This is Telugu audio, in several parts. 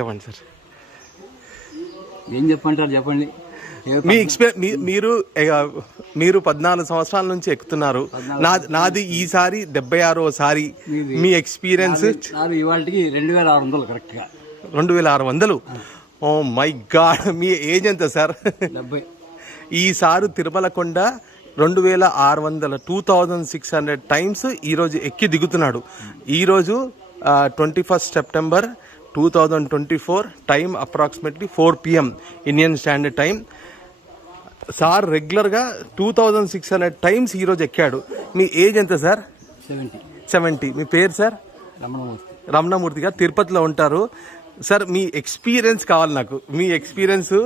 చెప్పండి సార్. ఏం చెప్పంటారు చెప్పండి. మీ మీరు 14 సంవత్సరాల నుంచి ఎక్కుతున్నారు. నాది ఈసారి 76వసారి. మీ ఎక్స్పీరియన్స్? ఇవాళకి 2600 కరెక్ట్గా. 2600. Oh my god. మీ ఏజ్ ఎంత సార్? 70. ఈసారి తిరుమల కొండ 2600 2600 టైమ్స్ ఈరోజు ఎక్కి దిగుతున్నాడు. ఈరోజు 21 September 2024, time approximately 4 PM Indian standard time. Sir రెగ్యులర్గా 2600 టైమ్స్ ఈరోజు ఎక్కాడు. మీ ఏజ్ ఎంత సార్? 70. మీ పేరు సార్? రమణమూర్తి గారు, తిరుపతిలో ఉంటారు. సార్ మీ ఎక్స్పీరియన్స్ కావాలి నాకు. మీ ఎక్స్పీరియన్స్.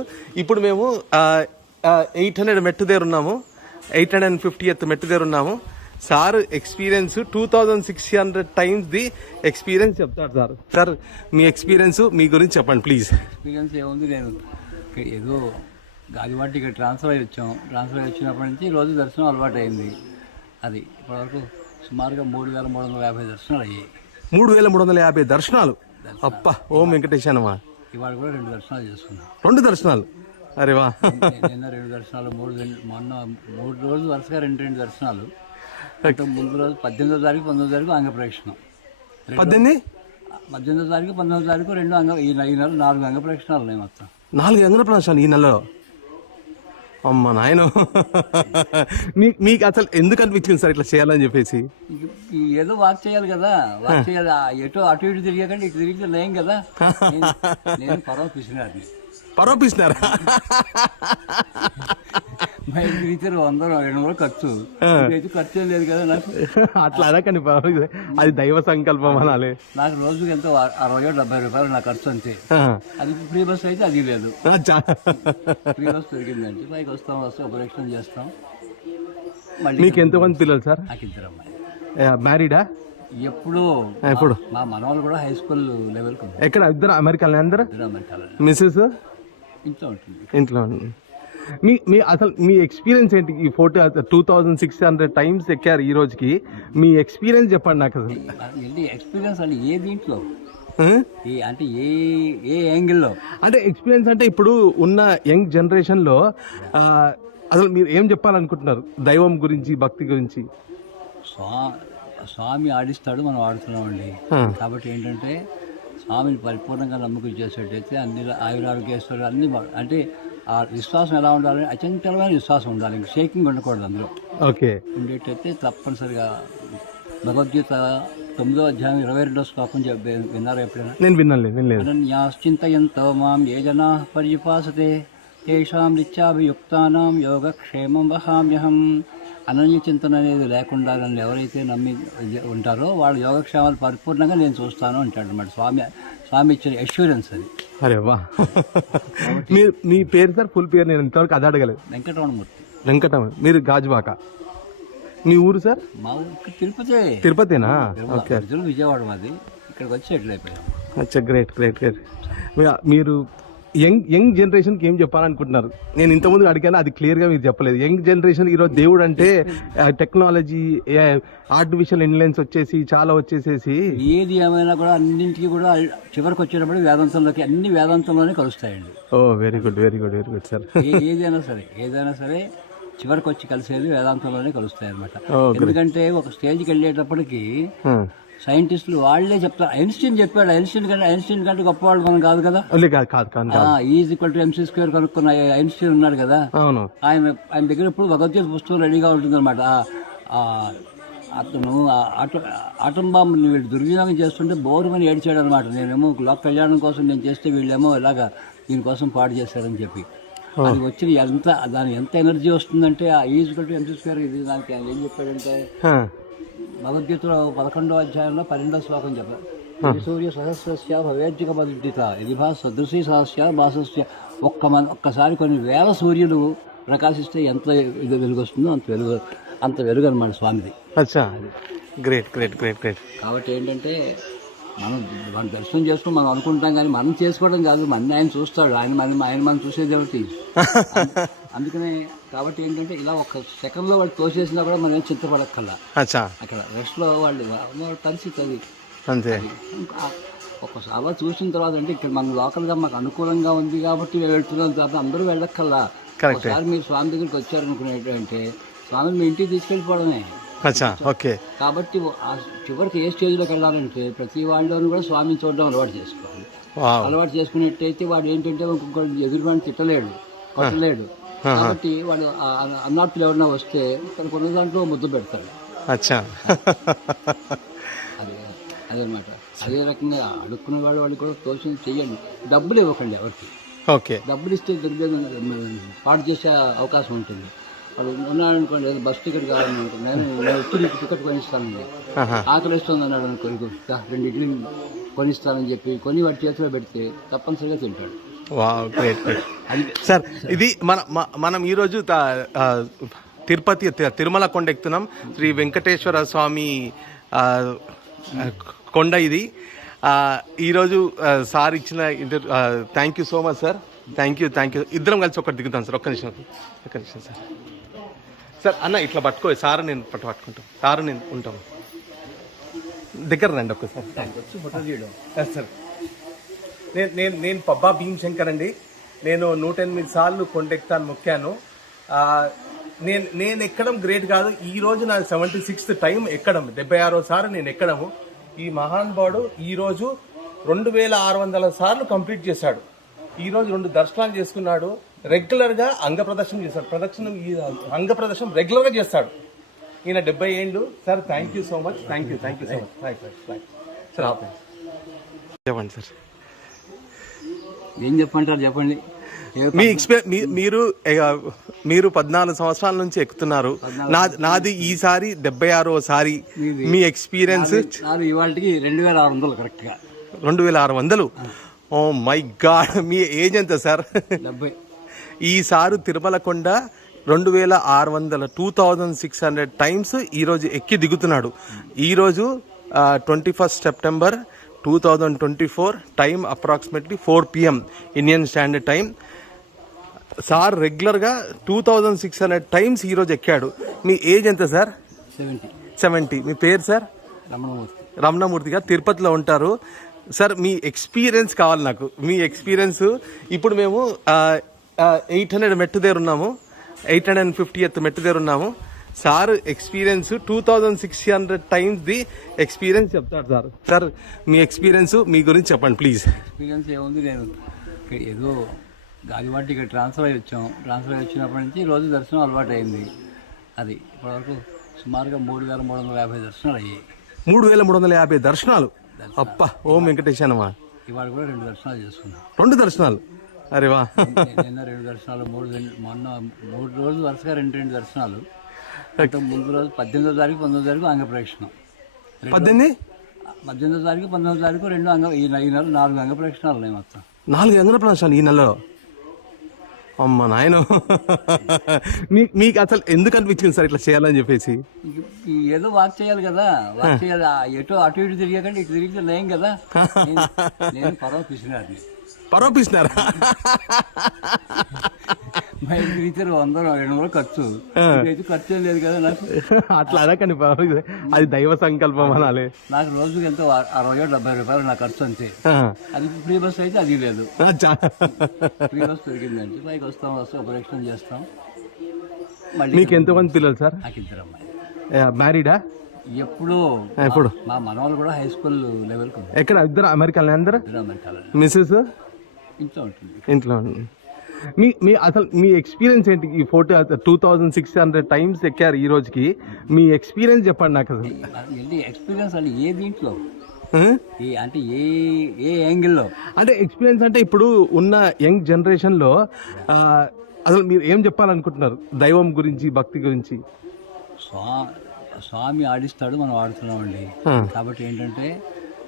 ఇప్పుడు మేము 800 మెట్టు దగ్గర ఉన్నాము, 850th మెట్టు దగ్గర ఉన్నాము. Sir experience 2600 times the experience చెప్తారు సార్. సార్ మీ ఎక్స్పీరియన్స్, మీ గురించి చెప్పండి ప్లీజ్. ఎక్స్పీరియన్స్ ఏముంది, నేను ఏదో గాలివాటి ఇక్కడ ట్రాన్స్ఫర్ అయ్యి వచ్చాం. ట్రాన్స్ఫర్ అయ్యి వచ్చినప్పటి నుంచి రోజు దర్శనం అలవాటు అయింది. అది ఇప్పటివరకు సుమారుగా 3350 దర్శనాలు అయ్యాయి. 3350 దర్శనాలు. అప్ప ఓం వెంకటేశానమా. ఇవాళ కూడా 2 దర్శనాలు చేసుకున్నాం. 2 దర్శనాలు? అరే వా. నిన్న 2 దర్శనాలు, మొన్న 3 రోజులు వరుసగా 2 దర్శనాలు. ముందు రోజు 18వ తారీఖు 19వ తారీఖు అంగప్రదక్షిణం. 18వ తారీఖు 19వ తారీఖు 2 ఈ నెల 4 అంగప్రదక్షిణాలు ఉన్నాయి మొత్తం. 4 అంగప్రదక్షిణాలు ఈ నెలలో? అమ్మ నాయన. మీకు అసలు ఎందుకు అనిపించింది సార్ ఇట్లా చేయాలని చెప్పేసి? ఏదో వాక్ చేయాలి కదా, వాక్ చేయాలి. ఎటు అటు ఇటు తిరిగకండి, ఇటు తిరిగితే లేం కదా. నేను పరోపిస్తున్నారా? బయట తిరిగితే 100-200 ఖర్చు. ఖర్చు ఏం లేదు కదా నాకు. అట్లా అనకండి, అది దైవ సంకల్పం అనాలి. నాకు రోజుకి ఎంతో 60-70 రూపాయలు నా ఖర్చు అంతే. అది ఫ్రీ బస్ అయితే అది లేదు. ఫ్రీ బస్ దొరికిందంటే పైకి వస్తాం, ఉపరక్షణ చేస్తాం. మళ్ళీ. మీకు ఎంతమంది పిల్లలు సార్? నాకు 2 అమ్మాయి. మ్యారీడా? ఎప్పుడు మా మనవాళ్ళు కూడా హై స్కూల్ లెవెల్. ఎక్కడ? 2 అమెరికాలో. అందరూ అమెరికాలో. మిస్సెస్ ఇంట్లో ఉంటుంది. ఇంట్లో. మీ అసలు మీ ఎక్స్పీరియన్స్ ఏంటి? ఈ 2600 టైమ్స్ ఎక్కారు ఈ రోజుకి. మీ ఎక్స్పీరియన్స్ చెప్పండి నాకు. అసలు ఎక్స్పీరియన్స్ అంటే ఏ దీంట్లో, అంటే ఏ యాంగిల్లో? అంటే ఎక్స్పీరియన్స్ అంటే ఇప్పుడు ఉన్న యంగ్ జనరేషన్ లో అసలు మీరు ఏం చెప్పాలనుకుంటున్నారు దైవం గురించి, భక్తి గురించి? స్వామి ఆడిస్తాడు, మనం ఆడుతున్నామండి. కాబట్టి ఏంటంటే స్వామిని పరిపూర్ణంగా నమ్మకం చేసేటైతే అన్ని ఆయురారోగ్యేశ్వరుడు అన్ని, అంటే ఆ విశ్వాసం ఎలా ఉండాలి? అచంచలమైన విశ్వాసం ఉండాలి. షేకింగ్ ఉండకూడదు అందులో. ఓకే. ఉండేటైతే తప్పనిసరిగా భగవద్గీత 9వ అధ్యాయం 22వ శ్లోకం విన్నారా ఎప్పుడైనా? నేను వినలేదు. అనన్యాశ్చింతయంతో మాం ఏ జనా పర్యుపాసతే తేషాం నిత్యాభియుక్తానాం యోగక్షేమం వహామ్యహం. అనన్య చింతన అనేది లేకుండా నన్ను ఎవరైతే నమ్మి ఉంటారో వాళ్ళ యోగక్షేమాలు పరిపూర్ణంగా నేను చూస్తాను అంటాడు అన్నమాట. స్వామి ఇచ్చిన అష్యూరెన్స్ అది. అరే వా. మీ పేరు సార్? ఫుల్ పేరు నేను ఇంతవరకు అది అడగలేదు. వెంకటరమణమూర్తి. మీరు గాజువాక. మీ ఊరు సార్? మా ఊరు తిరుపతి. తిరుపతినా? ఓకే. విజయవాడ మాది. ఇక్కడికి వచ్చి సెటిల్ అయిపోయాం. అచ్చా, గ్రేట్. మీరు యంగ్ జనరేషన్కి ఏం చెప్పాలనుకుంటున్నారు? నేను ఇంతకుముందు అడిగాను, అది క్లియర్గా మీరు చెప్పలేదు. యంగ్ జనరేషన్ ఈరోజు దేవుడు అంటే టెక్నాలజీ, ఆర్టిఫిషియల్ ఇంటెలిజెన్స్ వచ్చేసి చాలా వచ్చేసేసి ఏది ఏమైనా కూడా అన్నింటికి కూడా చివరికి వచ్చేటప్పుడు వేదాంతంలోకి, అన్ని వేదాంతంలోనే కలుస్తాయండి. Oh very good sir. ఏదైనా సరే చివరికి వచ్చి కలిసేది వేదాంతంలోనే కలుస్తాయి అనమాట. ఎందుకంటే ఒక స్టేజ్కి వెళ్ళేటప్పటికి సైంటిస్టులు వాళ్లే చెప్తారు. ఐన్స్టీన్ చెప్పాడు. ఐన్స్టీన్ కంటే గొప్పవాళ్ళు మనం కాదు కదా. E=mc² కనుక్కున్న ఐన్స్టీన్ ఉన్నాడు కదా. ఆయన దగ్గర ఇప్పుడు భగవద్గీత పుస్తకం రెడీగా ఉంటుంది అనమాట. అతను ఆటం బాంబుని వీళ్ళు దుర్వినియోగం చేస్తుంటే బోరుమని ఏడ్చాడు అనమాట. నేనేమో లోక కళ్యాణం కోసం నేను చేస్తే వీళ్ళేమో ఇలాగా దీనికోసం పాడు చేశారని చెప్పి. అది వచ్చి దాని ఎంత ఎనర్జీ వస్తుందంటే E=mc². ఇది దానికి ఆయన ఏం చెప్పాడంటే, భగవద్గీతలో 11వ అధ్యాయంలో 12వ శ్లోకం చెప్పారు. సూర్య సహస్రస్య భవేజ్జిక మదుద్దిత యదిభా సదృశీ సహస్య భాసస్య. ఒక్కసారి కొన్ని వేల సూర్యులు ప్రకాశిస్తే ఎంత వెలుగు వస్తుందో అంత వెలుగు అనమాట స్వామిది. గ్రేట్. కాబట్టి ఏంటంటే మనం దర్శనం చేసుకుని మనం అనుకుంటాం, కానీ మనం చేసుకోవడం కాదు, ఆయన చూస్తాడు. ఆయన మనం చూసేది ఎవరికి. అందుకనే కాబట్టి ఏంటంటే ఇలా ఒక సెకండ్లో వాళ్ళు తోసేసినా కూడా మనం ఏం చింతపడక్కల్లా. అక్కడ రెస్ట్లో వాళ్ళ పరిస్థితి అది. ఒకసారి అలా చూసిన తర్వాత అంటే ఇక్కడ మన లోకల్గా మాకు అనుకూలంగా ఉంది కాబట్టి మేము వెళ్తున్నాం తప్ప అందరూ వెళ్ళక్కల్లా. కరెక్ట్. ఒకసారి మీరు స్వామి దగ్గరికి వచ్చారనుకునేటంటే స్వామిని మీ ఇంటికి తీసుకెళ్ళిపోవడమే. అచ్చా, ఓకే. కాబట్టి ఆ చివరికి ఏ స్టేజ్లోకి వెళ్ళాలంటే ప్రతి వాళ్ళలోనూ కూడా స్వామిని చూడడం అలవాటు చేసుకోవాలి. వావ్. అలవాటు చేసుకున్నట్టయితే వాడు ఏంటంటే ఇంకొకటి ఎదురువాడిని తిట్టలేడు, కొట్టలేడు. కాబట్టి వాడు అన్నార్తులు ఎవరన్నా వస్తే తన కొన్ని దాంట్లో ముద్దు పెడతాడు. అచ్చా. అదనమాట. అదే రకంగా అడుక్కునే వాళ్ళకి కూడా తోచింది చెయ్యండి. డబ్బులు ఇవ్వకండి ఎవరికి. ఓకే. డబ్బులు ఇస్తే పాటు చేసే అవకాశం ఉంటుంది. వాడు ఉన్నాడనుకోండి, ఏదో బస్ టికెట్ కావాలనుకోండి, నేను వచ్చి నీకు టికెట్ కొనిస్తానండి, ఆకలి వేస్తుంది అన్నాడు అనుకోండి, 2 ఇడ్లీ కొనిస్తానని చెప్పి కొని వాడి చేతిలో పెడితే తప్పనిసరిగా తింటాడు. Wow, great. సార్, ఇది మనం ఈరోజు తిరుపతి తిరుమల కొండ ఎక్కుతున్నాం. శ్రీ వెంకటేశ్వర స్వామి కొండ ఇది. ఈరోజు సార్ ఇచ్చిన thank you so much sir. Thank you. ఇద్దరం కలిసి ఒకటి దిగుతాం సార్. ఒక్క నిమిషం సార్. సార్ అన్న ఇట్లా పట్టుకో, సార్ నేను పట్టుకుంటాం, సార్ నేను ఉంటాం. దగ్గర రండి ఒక్కసారి. సార్, నేను పబ్బా భీమశంకర్ అండి. నేను 108 సార్లు కొండెక్తాను, మొక్కాను. నేను ఎక్కడం గ్రేట్ కాదు. ఈ రోజు నా 76th టైం ఎక్కడం, 76వ సారి నేను ఎక్కడము. ఈ మహానుభావుడు ఈ రోజు 2600 సార్లు కంప్లీట్ చేశాడు. ఈ రోజు 2 దర్శనాలు చేసుకున్నాడు. రెగ్యులర్ గా అంగ ప్రదర్శన చేశాడు. అంగ ప్రదర్శన రెగ్యులర్ గా చేస్తాడు. ఈయన 70 ఏళ్ళు. Sir, thank you so much. Thank you so much. Sir చెప్పండి సార్. ఏం చెప్పంటారు చెప్పండి. మీ మీరు 14 సంవత్సరాల నుంచి ఎక్కుతున్నారు. నాది ఈసారి 76వ సారి. మీ ఎక్స్పీరియన్స్? ఇవాళకి 2600 కరెక్ట్ గా. 2600. Oh my god. మీ ఏజ్ ఎంత సార్? 70. ఈసారి తిరుమల కొండ 2600 టైమ్స్ ఈరోజు ఎక్కి దిగుతున్నాడు. ఈరోజు 21 September 2024. Time approximately 4 PM Indian standard time. Sir రెగ్యులర్గా 2600 టైమ్స్ ఈరోజు ఎక్కాడు. మీ ఏజ్ ఎంత సార్? 70. మీ పేరు సార్? రమణమూర్తి గారు. తిరుపతిలో ఉంటారు. సార్, మీ ఎక్స్పీరియన్స్ కావాలి నాకు. మీ ఎక్స్పీరియన్స్. ఇప్పుడు మేము 800 మెట్టు దగ్గర ఉన్నాము, 850th మెట్టు దగ్గర ఉన్నాము. Sir experience 2600 times the experience చెప్తాడు సార్. సార్, మీ ఎక్స్పీరియన్స్, మీ గురించి చెప్పండి ప్లీజ్. ఎక్స్పీరియన్స్ ఏముంది, నేను ఏదో గాలివాటి ఇక్కడ ట్రాన్స్ఫర్ అయ్యి వచ్చాం. ట్రాన్స్ఫర్ అయ్యి వచ్చినప్పటి నుంచి రోజు దర్శనం అలవాటు అయింది. అది ఇప్పటివరకు సుమారుగా 3350 దర్శనాలు అయ్యాయి. 3350 దర్శనాలు. అప్ప, ఓం వెంకటేశానమా. ఇవాళ కూడా 2 దర్శనాలు చేసుకున్నాం. 2 దర్శనాలు. అరే వా. నిన్న 2 దర్శనాలు, మొన్న 3 రోజులు వరుసగా 2 దర్శనాలు. అంటే ముందు రోజు 18వ తారీఖు 19వ తారీఖు అంగ ప్రదక్షిణం. 18వ తారీఖు 19వ తారీఖు 2 ఈ నెల 4 అంగ ప్రదక్షిణాలు ఉన్నాయి మొత్తం. 4 అంగ ప్రదక్షిణాలు ఈ నెలలో. అమ్మ నాయన. మీకు అసలు ఎందుకు అనిపించింది సార్ ఇట్లా చేయాలని చెప్పేసి? ఏదో వాక్ చేయాలి కదా, వాక్ చేయాలి. ఎటో అటు ఇటు తిరిగాకండి, ఇటు తిరిగితే లేం కదా. నేను పరోపిస్తున్నాను. పరోపిస్తున్నారా? బయట తిరిగితే 100-200 ఖర్చు. ఖర్చు ఏం లేదు కదా నాకు. అట్లా అనకండి, అది దైవ సంకల్పం అనాలి. నాకు రోజుకి ఎంతో 60-70 రూపాయలు నా ఖర్చు అంతే. అది ఫ్రీ బస్ అయితే అది లేదు. ఫ్రీ బస్ దొరికిందంటే పైకి వస్తాం ఉపరేక్షణ చేస్తాం. మళ్ళీ. మీకు ఎంతమంది పిల్లలు సార్? నాకు 2 అమ్మాయి. మ్యారీడా? ఎప్పుడు మా మనవాళ్ళు కూడా హై స్కూల్ లెవెల్. ఎక్కడ? 2 అమెరికాలో. అందరూ అమెరికాలో. మిస్సెస్ ఇంట్లో ఉంటుంది. ఇంట్లో. మీ అసలు మీ ఎక్స్పీరియన్స్ ఏంటి? ఈ 2600 టైమ్స్ ఎక్కారు ఈ రోజుకి. మీ ఎక్స్పీరియన్స్ చెప్పండి నాకు. అసలు ఎక్స్పీరియన్స్ అంటే ఏ దీంట్లో, అంటే ఏ యాంగిల్లో? అంటే ఎక్స్పీరియన్స్ అంటే ఇప్పుడు ఉన్న యంగ్ జనరేషన్ లో అసలు మీరు ఏం చెప్పాలనుకుంటున్నారు దైవం గురించి, భక్తి గురించి? స్వామి ఆడిస్తాడు, మనం ఆడుతున్నామండి. కాబట్టి ఏంటంటే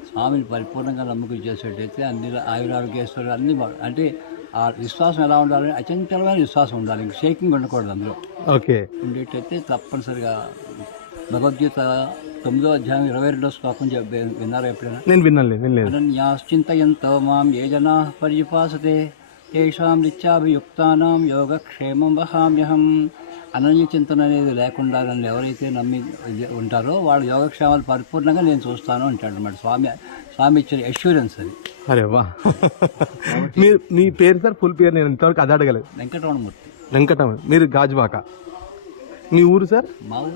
స్వామిని పరిపూర్ణంగా నమ్మకం చేసేటైతే అన్ని ఆయురారోగ్యేశ్వరుడు అన్ని అంటే ఆ విశ్వాసం ఎలా ఉండాలని అచంచలమైన విశ్వాసం ఉండాలి. ఇంక షేకింగ్ ఉండకూడదు అందులో. ఓకే. ఉండేటైతే తప్పనిసరిగా భగవద్గీత 9వ అధ్యాయం 22వ శ్లోకం విన్నారా ఎప్పుడైనా? నేను వినలేదు. అనన్యాశ్చింతయంతో మాం ఏ జనాః పర్యుపాసతే తేషాం నిత్యాభియుక్తానాం యోగక్షేమం వహామ్యహం. అనన్య చింతన అనేది లేకుండా నన్ను ఎవరైతే నమ్మి ఉంటారో వాళ్ళ యోగక్షేమాలు పరిపూర్ణంగా నేను చూస్తాను అంటాడు అన్నమాట. స్వామి ఇచ్చిన అష్యూరెన్స్ అది. అరే వా. మీ పేరు సార్, ఫుల్ పేరు నేను ఇంతవరకు అది అడగలేదు. వెంకటరమణమూర్తి. మీరు గాజువాక. మీ ఊరు సార్? మా ఊరు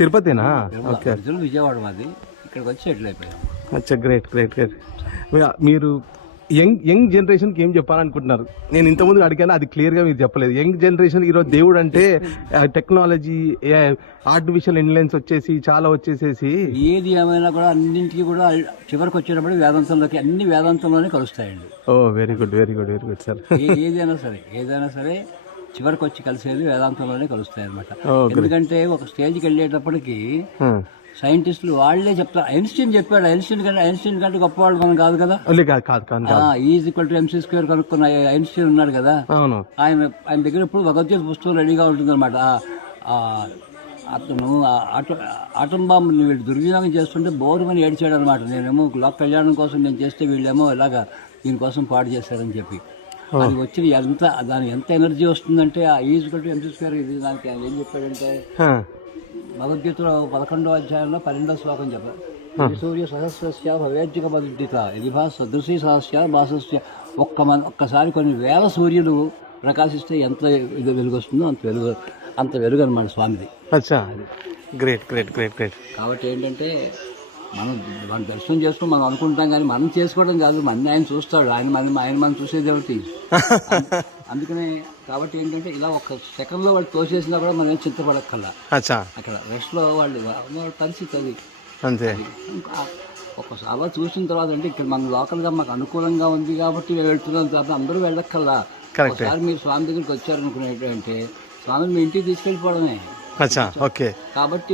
తిరుపతినా? ఓకే. విజయవాడ మాది. ఇక్కడికి వచ్చి సెటిల్ అయిపోయాం. అచ్చా, గ్రేట్ గ్రేట్ గ్రేట్. మీరు యంగ్ జనరేషన్కి ఏం చెప్పాలనుకుంటున్నారు? నేను ఇంతకుముందు అడిగాను, అది క్లియర్గా మీరు చెప్పలేదు. యంగ్ జనరేషన్ ఈరోజు దేవుడు అంటే టెక్నాలజీ, ఆర్టిఫిషియల్ ఇంటెలిజెన్స్ వచ్చేసి చాలా వచ్చేసేసి ఏది ఏమైనా కూడా అన్నింటికి కూడా చివరికి వచ్చేటప్పుడు వేదాంతంలోకి, అన్ని వేదాంతంలోనే కలుస్తాయండి. Oh very good very good very good sir. ఏదైనా సరే చివరికి వచ్చి కలిసేది వేదాంతంలోనే కలుస్తాయి అనమాట. ఎందుకంటే ఒక స్టేజ్కి వెళ్ళేటప్పటికి సైంటిస్టులు వాళ్ళే చెప్తారు. ఐన్స్టీన్ చెప్పాడు. ఐన్స్టీన్ కంటే గొప్పవాళ్ళు మనం కాదు కదా. ఈజ్ ఈక్వల్ టు MC² కనుక్కున్న ఐన్స్టీన్ ఉన్నాడు కదా. ఆయన దగ్గర ఇప్పుడు భగవద్గీత పుస్తకం రెడీగా ఉంటుంది అనమాట. అతను ఆటం బాంబుని వీళ్ళు దుర్వినియోగం చేస్తుంటే బోరుమని ఏడ్చాడు అనమాట. నేనేమో లోక కళ్యాణం కోసం నేను చేస్తే వీళ్ళేమో ఇలాగా దీనికోసం పాడు చేశారని చెప్పి. అది వచ్చిన దాని ఎంత ఎనర్జీ వస్తుందంటే ఆ ఈజ్ ఈక్వల్ టు MC² ఇది దానికి ఆయన ఏం చెప్పాడంటే, భగవద్గీతలో 11వ అధ్యాయంలో 12వ శ్లోకం చెప్పారు. సూర్య సహస్రస్య భవేజ్జిక మదుడ్డిత ఇది సదృశీ సహస్య భాసస్య. ఒక్కసారి కొన్ని వేల సూర్యులు ప్రకాశిస్తే ఎంత వెలుగు వస్తుందో అంత వెలుగు అనమాట స్వామిది. Great great great great. కాబట్టి ఏంటంటే మనం దర్శనం చేసుకుని మనం అనుకుంటాం, కానీ మనం చేసుకోవడం కాదు, మన ఆయన చూస్తాడు. ఆయన మనం చూసేది ఎవరికి. అందుకనే కాబట్టి ఏంటంటే ఇలా ఒక సెకండ్లో వాళ్ళు తోసేసినా కూడా మనం చింతపడక్కల్లా. అక్కడ రెస్ట్ లో వాళ్ళ పరిస్థితి అది అంతే. అలా చూసిన తర్వాత అంటే ఇక్కడ మన లోకల్గా మాకు అనుకూలంగా ఉంది కాబట్టి వెళ్తున్నాం తర్వాత అందరూ వెళ్ళక్కల్లా. ఒకసారి మీరు స్వామి దగ్గరికి వచ్చారనుకునేటంటే స్వామిని మీ ఇంటికి తీసుకెళ్ళిపోవడమే. కాబట్టి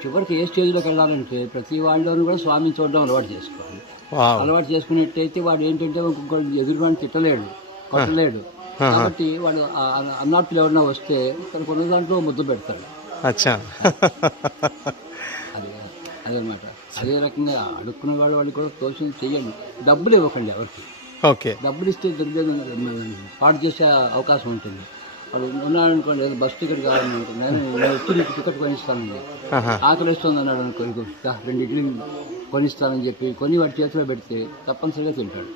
చివరికి ఏ స్టేజ్లోకి వెళ్ళాలంటే ప్రతి వాళ్ళని కూడా స్వామిని చూడడం అలవాటు చేసుకోవాలి. అలవాటు చేసుకున్నట్టయితే వాడు ఏంటంటే ఎదురు వాడిని తిట్టలేడు, కొట్టలేడు. కాబట్టి వాడు అన్నార్తులు ఎవరన్నా వస్తే తనకు ఉన్న దాంట్లో ముద్దు పెడతాడు. అదనమాట. అదే రకంగా అడుక్కునే వాళ్ళు కూడా తోచింది చెయ్యండి. డబ్బులు ఇవ్వకండి ఎవరికి. డబ్బులు ఇస్తే పాటు చేసే అవకాశం ఉంటుంది. వాళ్ళు ఉన్నాడనుకోండి, బస్ టికెట్ కావాలనుకోండి, నేను ఎప్పుడు టికెట్ కొనిస్తానండి, ఆకలి వేస్తుంది అన్నాడు అనుకో, 2 ఇడ్లీ కొనిస్తానని చెప్పి కొని వాడి చేతిలో పెడితే తప్పనిసరిగా తింటాడు.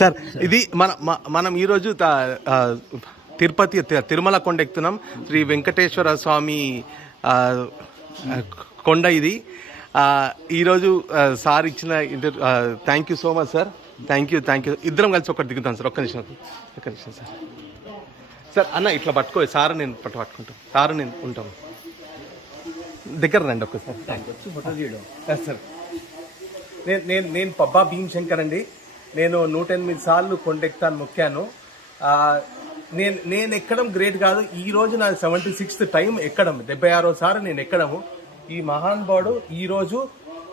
సార్, ఇది మనం ఈరోజు తిరుమల కొండ ఎక్కుతున్నాం. శ్రీ వెంకటేశ్వర స్వామి కొండ ఇది. ఈరోజు సార్ ఇచ్చిన thank you so much sir. Thank you. ఇద్దరం కలిసి ఒకటి దిగుతాం సార్. ఒక్క నిమిషం సార్. సార్ అన్న ఇట్లా పట్టుకో, సార్ నేను పట్టుకుంటాం, సార్ నేను ఉంటాం. దగ్గర రండి ఒక్కసారి. సార్ నేను పబ్బా భీమశంకర్ అండి. నేను 108 సార్లు కొండెక్తాను, మొక్కాను. నేను ఎక్కడం గ్రేట్ కాదు. ఈ రోజు నా 76th టైం ఎక్కడం, 76వ సారి నేను ఎక్కడము. ఈ మహానుభావుడు ఈ రోజు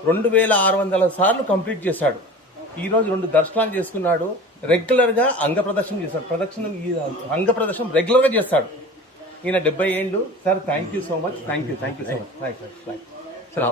2600 సార్లు కంప్లీట్ చేశాడు. ఈ రోజు 2 దర్శనాలు చేసుకున్నాడు. రెగ్యులర్ గా అంగ ప్రదర్శన చేస్తాడు. అంగ ప్రదర్శనం రెగ్యులర్ గా చేస్తాడు. ఈయన 70 ఏళ్ళు sir. Thank you so much. Thank you so much sir.